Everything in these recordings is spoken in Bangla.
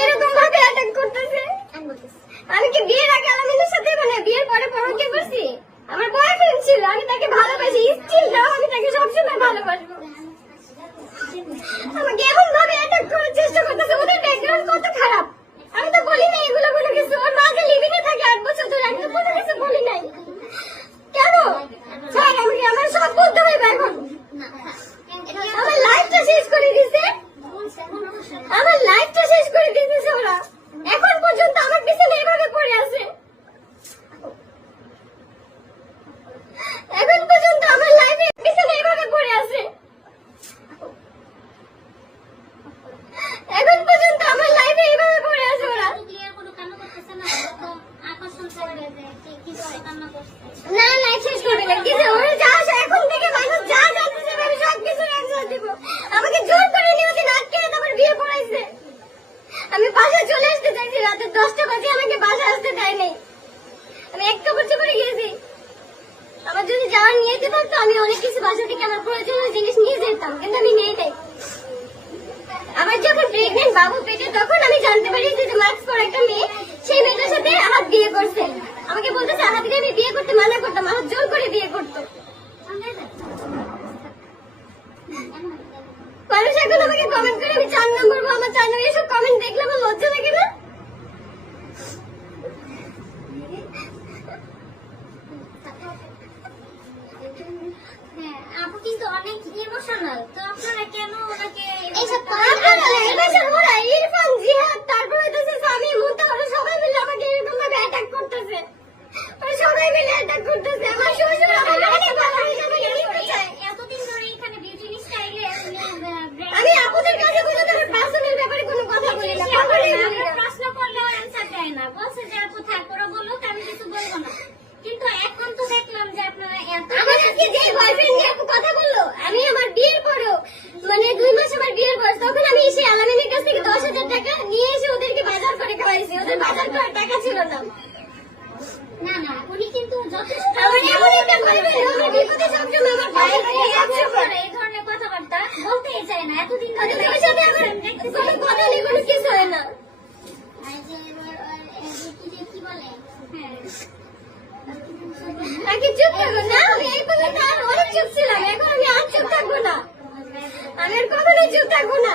এরকম ভাবে অ্যাটাক করতেছে। আমি কি বিয়ের আগে আলামিনের সাথে মানে বিয়ের পরে পরকে করছি? আমার বয়ফ্রেন্ড ছিল, আমি তাকে ভালোবাসি, স্টিল নাও আমি তাকে সবসময় ভালোবাসবো। আমাকে এমন ভাবে অ্যাটাক করার চেষ্টা করতেছে, ওদের ব্যাকগ্রাউন্ড কত খারাপ। আমি তো বলি না এগুলো কোনো কিছু, ওর মা যে লিভিং এ থাকে 8 বছর ধরে, আমি তো কোনো কিছু বলি নাই। কেন স্যার আমাকে আমার সব বলতে হবে এখন? আমার লাইফটা শেষ করে দিছে, আমার লাইফটা শেষ করে দিতেছে ওরা। এখন পর্যন্ত আমার পিছনে এভাবে পড়ে আছে, এখন পর্যন্ত আমার লাইফের পিছনে এভাবে পড়ে আছে, এখন পর্যন্ত আমার লাইফে এভাবে পড়ে আছে ওরা। না না শেষ করবে না কিছু, ওরা যা আসে এখন থেকে মানুষ যা জানতেছে আমি সব কিছু অ্যানসার দিব। আমাকে জোর করে নিয়ে ওদিন আটকে আমার বিয়ে পড়াইছে। আমি বাসায় চলে আসতে চাইছি, রাতে 10টা বাজে আমাকে বাসায় আসতে দেয় নাই। আমি এক কাপড় চোপড়ে গিয়েছি, আমার যদি যাওয়ার নিয়ে যেতে পারতো আমি অনেক কিছু বাসা থেকে আমার প্রয়োজনীয় জিনিস নিয়ে যেতাম, কিন্তু আমি নেই নাই। আমার যখন প্রেগনেন্ট বাবু পেটে তখন আমি জানতে পারি যে মাস্ক পরা একটা মেয়ে সেই মেয়েটার সাথে আহাত বিয়ে করছে। আমাকে বলতেছে আহাতকে আমি বিয়ে করতে মানা করতাম, আহাত জোর করে বিয়ে করতো। মানুষ এখন আমাকে কমেন্ট করে আমি 4 নম্বর বা আমার 4 নম্বর, এসব কমেন্ট দেখলে আমার লজ্জা লাগে না? আপু কিন্তু অনেক ইমোশনাল, তো আপনারা কেন ওনাকে এইসব ওরা ইরফান জিহাদ তারপর হইতেছে স্বামী মুতা, ওরা সবাই মিলে আমাকে এরকম ভাবে অ্যাটাক করতেছে, ওরা সবাই মিলে অ্যাটাক করতেছে। আমার শ্বশুর আমার অনেক ভালো হিসাবে নিতে চায়। এতদিন ধরে এখানে বিউটি স্টাইলে আমি আপুদের কাছে কোনো ধরনের পার্সোনাল ব্যাপারে কোনো কথা বলি না, প্রশ্ন করলেও অ্যান্সার দেয় না, বলছে যে আপু থাক ওরা বললো তো আমি কিছু বলবো না। কিন্তু এখন তো দেখলাম যে আপনারা এত আমার আজকে যে বয়ফ্রেন্ড নিয়ে কথা বললো, আমি আমার বিয়ের পরেও মানে 2 মাস আমার বিয়ের বয়স, তখন আমি এসে আলামিনের কাছ থেকে 10,000 টাকা নিয়ে এসে ওদেরকে বাজার করে খাওয়াইছি, ওদের বাজার করার টাকা ছিল না। না না উনি কিন্তু যথেষ্ট আমার এমন একটা বয়ফ্রেন্ড, আমার বিপদে সবসময় আমার পাশে থাকে, এই ধরনের কথাবার্তা বলতেই চায় না। এতদিন ধরে ওদের সাথে আমার কোনো কথা নেই, কোনো কিছু হয় না। কি বলে আগে চুপ থাকো না, আমি এই পর্যন্ত আর অনেক চুপ ছিলাম, এখন আমি আর চুপ থাকবো না, আমি আর কখনোই চুপ থাকবো না।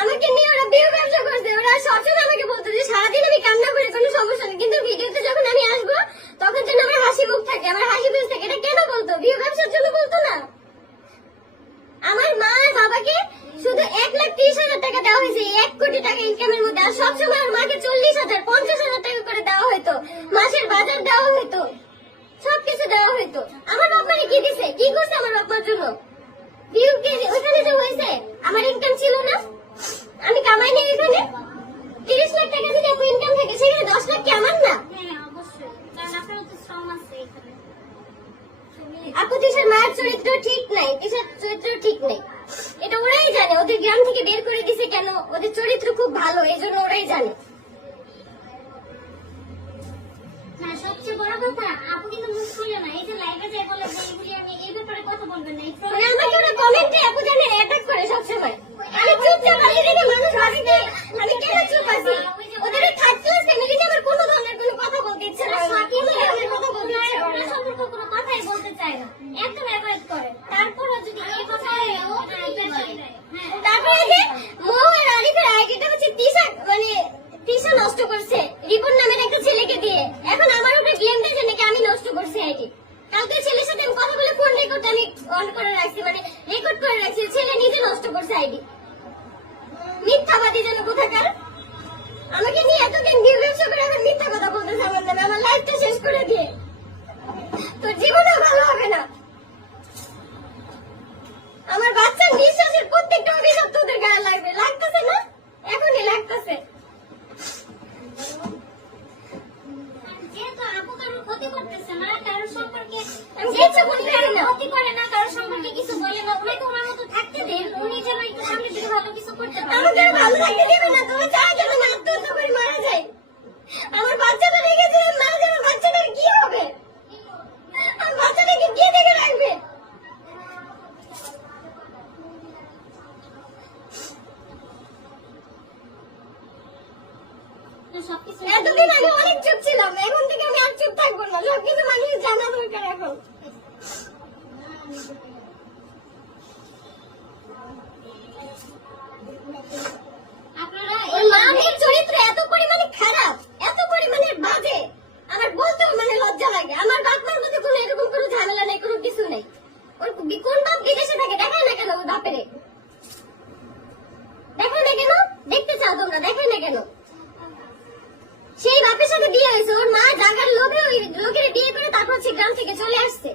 আমাকে নিয়ে ওরা বিয়ে ব্যবসা করছে, ওরা সবসময় আমাকে বলতো যে সারাদিন আমি কান্না করি কোনো সমস্যা নেই, কিন্তু ভিডিওতে যখন আমি আসবো তখন যেন আমার হাসি মুখ থাকে, আমার হাসি মুখ থাকে। এটা কেন বলতো? বিয়ে ব্যবসার জন্য বলতো না? আমার মা আর বাবাকে শুধু 1,30,000 টাকা দেওয়া হয়েছে 1 কোটি টাকা ইনকামের মধ্যে, আর সবসময় আমার মাকে 40,000 50,000 টাকা করে দেওয়া হইতো, মাসের বাজার দেওয়া হইতো, সবকিছু দেওয়া হইতো। আমার বাবারে কি দিছে, কি করছে আমার বাবার জন্য? বিউকে ওইখানে যে হয়েছে আমার ইনকাম ছিল না, আমি কামাই নেই এখানে। 30 লাখ টাকা যদি আপনি ইনকাম থাকে সেখানে 10 লাখ কি আমার না? হ্যাঁ অবশ্যই, কারণ আপনারা তো শ্রম আছে এখানে। আপু তিশার মায়ের চরিত্র ঠিক নাই, তিশার চরিত্র ঠিক নেই, এটা ওরাই জানে। ওদের গ্রাম থেকে বের করে দিছে কেন? ওদের চরিত্র খুব ভালো, এই জন্য ওরাই জানে। না সবচেয়ে বড় কথা আপু কিন্তু মুখ খুলে না, এই যে লাইভে যায় বলে যে এইগুলি আমি এই ব্যাপারে কথা বলবেন না, মানে আমাকে ওরা কমেন্টে আপু জানে অ্যাটাক করে সবসময়। আমি চুপচাপ আছি দেখে মানুষ ভাবে যে আমি কেন চুপ আছি। ওদের থার্ড ক্লাস ফ্যামিলি নিয়ে আমার কোনো ধরনের কোনো কথা বলতে ইচ্ছে করে না, কোনো ধরনের কথা বলতে ইচ্ছে করে না। সম্পর্ক কোনো কথাই বলতে চায় না, একদম অ্যাভয়েড করে। তারপরও যদি এই কথায় তারপরে যে মো আর আরিফের আইডিটা হচ্ছে তিশা, মানে তিশা নষ্ট করছে রিপন নামের একটা ছেলেকে দিয়ে, এখন আমার উপরে ব্লেম দিয়েছে নাকি আমি নষ্ট করছি আইডি। কালকে ছেলের সাথে আমি কথা বলে ফোন রেকর্ড আমি অন করে রাখছি, মানে রেকর্ড করে রাখছি, ছেলে নিজে নষ্ট করছে আইডি। মিথ্যাবাদী যেন কোথাকার, আমাকে নিয়ে এতদিন বিয়ে ব্যবসা করে এখন মিথ্যা কথা বলতেছে আমার নামে, আমার লাইফটা শেষ করে দিয়ে। তোর জীবনেও ভালো হবে না। আমার বাচ্চার নিঃশ্বাসের প্রত্যেকটা অভিশাপ তোদের গায়ে লাগবে, লাগতেছে না? এখনই লাগতেছে। যেহেতু আপু কারোর ক্ষতি করতেছে না, কারোর সম্পর্কে আমি কিচ্ছু বলতে পারি না। ক্ষতি করে না, কারোর সম্পর্কে কিছু বলে না, ওনাকে ওনার মতো থাকতে দেন, উনি যেন একটু সামনে দিকে ভালো কিছু করতে পারেন। আমাকে আর ভালো থাকতে দেবে না, তোমরা চাই যেন আমি আত্মহত্যা করে মারা যাই। আমার বাচ্চাটা রেখে যে মারা যাবে, বাচ্চাটার কি হবে? আমার বাচ্চাটাকে কে দেখে রাখবে? সবকিছু এতদিন আমি অনেক চুপ ছিলাম, এখন থেকে আমি আর চুপ থাকবো না, সবকিছু মানুষের জানা দরকার এখন। আপনারা ওর মায়ের চরিত্র এত পরিমাণে খারাপ, এত পরিমাণে বাজে, আমার বলতেও মানে লজ্জা লাগে। আমার বাপ মার মধ্যে কোনো এরকম কোনো ঝামেলা নেই, কোনো কিছু নেই। ওর কোন বাপ বিদেশে থাকে, দেখায় না কেন ওর বাপেরে? দেখায় না কেন? দেখতে চাও তোমরা, দেখায় না কেন? সেই বাপের সাথে বিয়ে হয়েছে, ওর মা জাগার লোভে ওই লোকের বিয়ে করে তারপর হচ্ছে গ্রাম থেকে চলে আসছে।